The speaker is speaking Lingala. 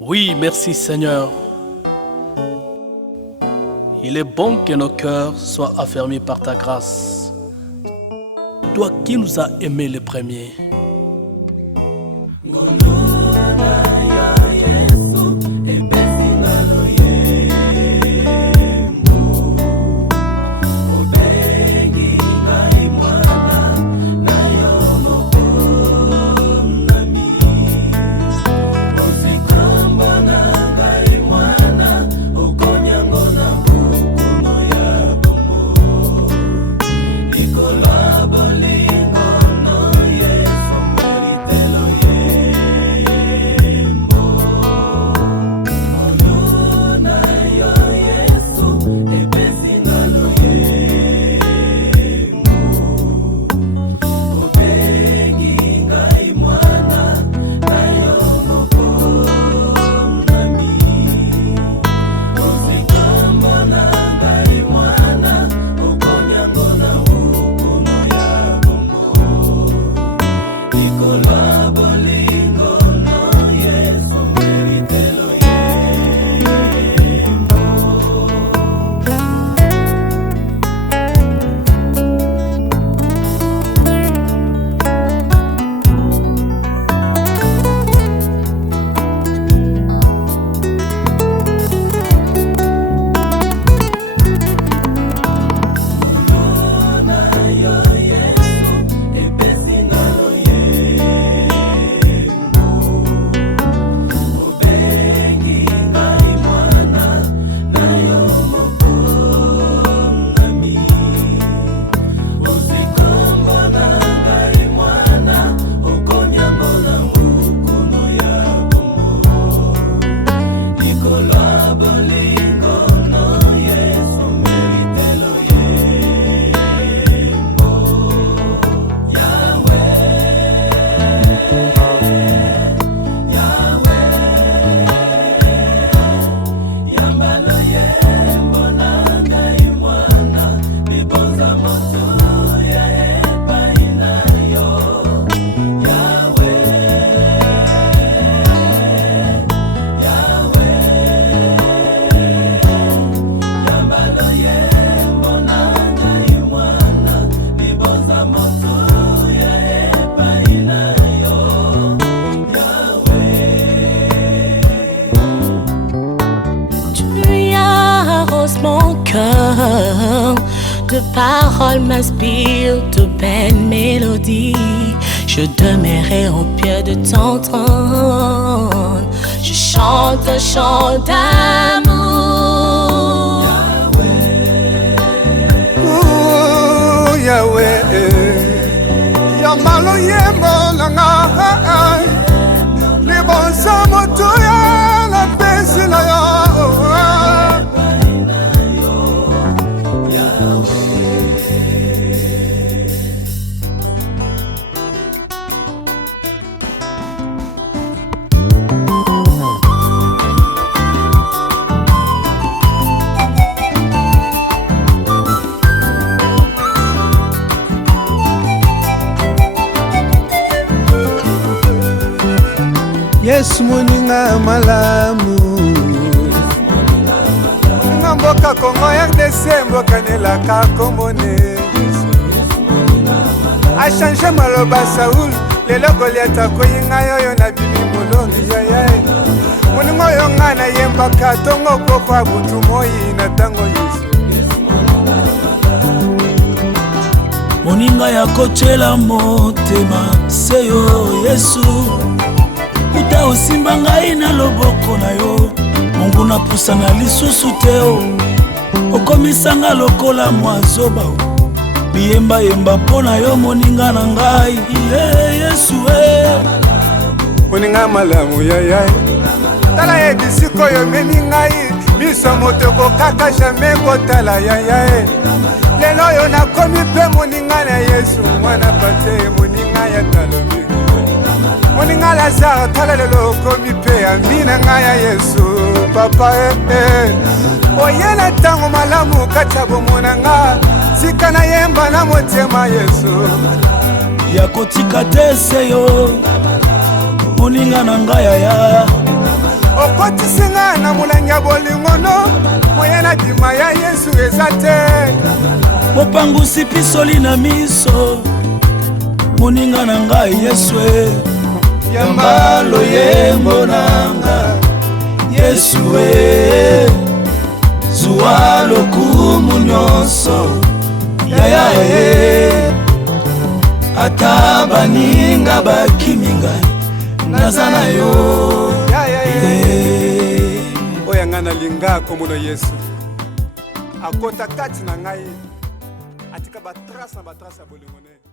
Oui, merci Seigneur. Il est bon que nos cœurs soient affermis par ta grâce. Toi qui nous as aimés les premiers. De paroles m'inspirent de belles mélodies. Je demeurerai au pied de ton trône. Je chante un chant d'amour. Oh Yahweh, Yamalo yembo langa, les bons amotoya la baisse la ya. Yesu moninga malamu Mboka Kongo RDC mboka nelaka kombone A changé maloba Saoul lelo Goliath akoyinga yoyo na bimi molongi yaya Moninga yo ngana yembaka tongo kokwa butu moyi na tango Yesu Moninga ya kochela motema seyo Yesu Uta osimba ngai na loboko na yo Mungu na pusa na lisusu teo Okomisanga lokola mwazoba Biyemba yemba pona yo moninga na ngai Yesu Moninga malamu yaya Tala ye disiko yo meni ngai Miso motoko kaka jamais kotala yaya Lelo yo na komi pe moninga na Yesu Mwana pate moninga ya talomi Moninga Lazare tala lelo komi pe amina ngaya Yesu Papa Oyena tango malamu kachabo monanga Sikana yemba na motema Yesu Ya kotika te seyo Moninga na ngaya ya okotisinga na molangi ya bolingono moye na bima ya Yesu eza te mopangusi pisoli na miso moninga na ngai Yesu yamba loyembo nanga Yesu zuwa lokumu nyonso yaya ata baninga bakimi ngai naza na yo oyo nga nalinga komona Yesu akota kati na ngai atika batrace na batrace ya bolingo ne